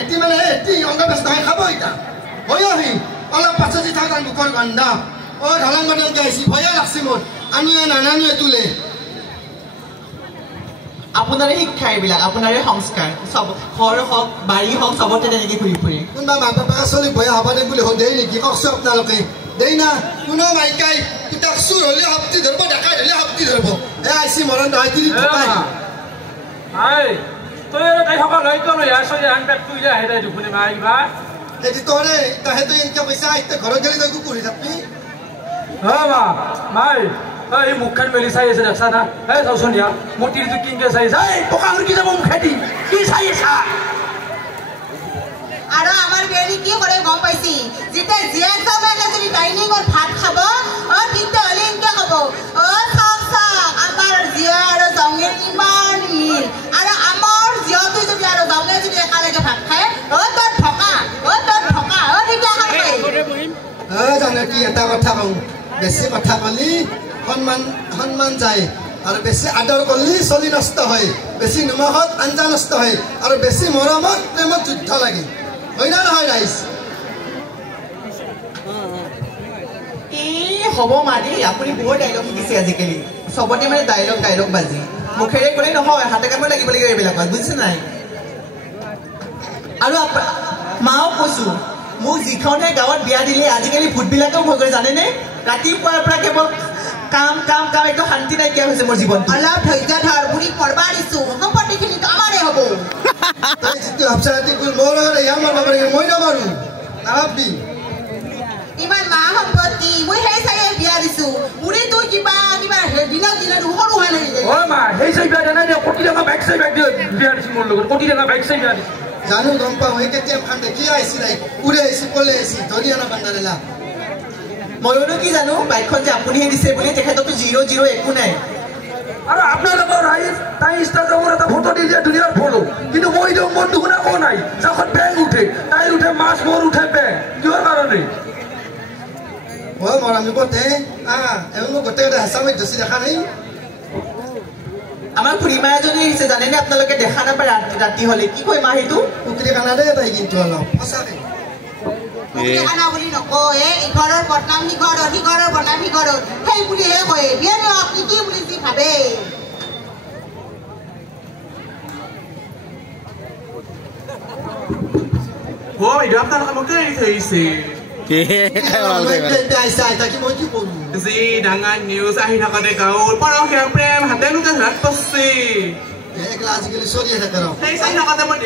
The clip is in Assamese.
এটি মানে এটি অন্ধ ব্যস্ত হয় খাব এটা হয়হি অলপ পাছত যি থাকা বুকৰ গন্ধা ও ঢলাং গন্ধ গাইছি ভয়া লাগছি মোৰ আনুয়ে নানানুয়ে তুলে আপোনাৰে শিক্ষা এইবিলাক আপোনাৰে সংস্কাৰ সব ঘৰ হওক বাৰী হওক সবতে তেনেকৈ ঘূৰি ফুৰি কোনোবা মা বাপা চলি ভয়া হ'ব দে বুলি দেই নেকি কওকচোন আপোনালোকে দেই না কোনো মাইকাই কিতাপ চুৰ হ'লে শক্তি ধৰিব ডেকাই হ'লে শক্তি ধৰিব আইচি মৰণ নহয় তিৰি ঢুকাই তই তাই সকল হয়তো লৈ আছ আন পেট তুইলে আহে তাই দুখুনি মাৰিবা এটি তোৰে তাহেতো এনেকে পইচা এতিয়া ঘৰত গেলি তই কুকুৰি থাকবি মা মাই এই মুখখন মেলি চাই আছে দেখছা না এই চাওচোন দিয়া মোৰ তিৰিটো কিনকে চাই আছে এই পকা মুৰ্গী যাব মুখেদি কি চাই আছা আৰু আমাৰ বেৰি কি কৰে গম পাইছি যেতিয়া জীয়াক যাবলে যদি ডাইনিঙত ভাত খাব তেতিয়া হ'লে এনেকে ক'ব চাওক আমাৰ জীয়া আৰু জংগে ইমান মিল আৰু আমাৰ জীয়াটো যদি আৰু জংগে যদি একেলগে ভাত খায় তোৰ ঠকা তেতিয়া খাব জানে কি এটা কথা কওঁ বেছি কথা ক'লি সন্মান যায় আৰু বেছি আদৰ কৰিলে চলি নষ্ট হয় বেছি নিমখত আঞ্জা নষ্ট হয় আৰু বেছি মৰমত প্ৰেমত যুদ্ধ লাগে হয় না নহয় ৰাইজ হ'ব মাৰি আপুনি বৰ ডাইলগ শিকিছে আজিকালি চবতে মানে ডাইলগ বাজি মুখেৰে ক'লে নহয় হাতে কামে লাগিব এইবিলাকত বুজিছে নাই আৰু মাও কৈছোঁ মোক যিখনে গাঁৱত বিয়া দিলে আজিকালি ভূতবিলাকেও ভয় কৰে জানেনে ৰাতিপুৱাৰ পৰা কেৱল কাম একদম শান্তি নাইকিয়া হৈছে মোৰ জীৱন অলপ ধৈৰ্য ধৰ বুঢ়ী কৰবা দিছোঁ সম্পত্তিখিনি আমাৰে হ'ব তই যিটো ভাবছা মোৰ লগত ইয়াৰ মাৰিব পাৰি মই নামাৰো নাভাবি ইমান মা সম্পত্তি মই সেই চাই বিয়া দিছোঁ বুঢ়ীটো কিবা দিনক সৰু হোৱা নাই মা সেই চাই বিয়া নাই দিয়া কোটি টকা বাইক চাই বিয়া দিছোঁ মোৰ লগত কোটি টকা বাইক চাই বিয়া দিছোঁ জানো গম পাওঁ এই কেতিয়া খান দেখি আহিছি নাই উৰে আহিছি কলে আহিছি ধৰি আনা বান্দাৰেলা মইনো কি জানো বাইকখন যে আপুনিহে দিছে বুলি তেখেতকতো 0 একো নাই আৰু আপোনালোকৰ ৰাইজ তাই ইনষ্টাগ্ৰামৰ এটা ফটো দি দিয়ে ধুনীয়াৰ ফটো কিন্তু মই দিওঁ মোৰ দুগুণা কোৱা নাই যখন বেং উঠে তাইৰ উঠে মাছ মোৰ উঠে বেং কিহৰ কাৰণে মৰামি গোটে এওঁ গোটেইকেইটা হেঁচা মাৰি ধচি দেখা নাই আমাৰ খুৰীমা এজনী আহিছে জানেনে আপোনালোকে দেখা নাপায় ৰাতি হ'লে কি কয় মা সেইটো পুখুৰী খানা দে তাই কিন্তু অলপ সঁচাকে পুখুৰী খানা বুলি নকয় ইঘৰৰ বদনাম সিঘৰৰ বদনাম সিঘৰৰ সেই বুলিহে কয় বিয়া আপুনি কি বুলি যি ভাবে বাইদেউ আপোনালোকে মোক এৰি থৈছে যি ডাঙৰ নিউজ আহি থাকোঁতে গাঁৱৰ পৰহীয়া প্ৰেম হাতে লোকে হাত পচছে আজিকালি চলি থাকে সেই চাই থাকোঁতে মই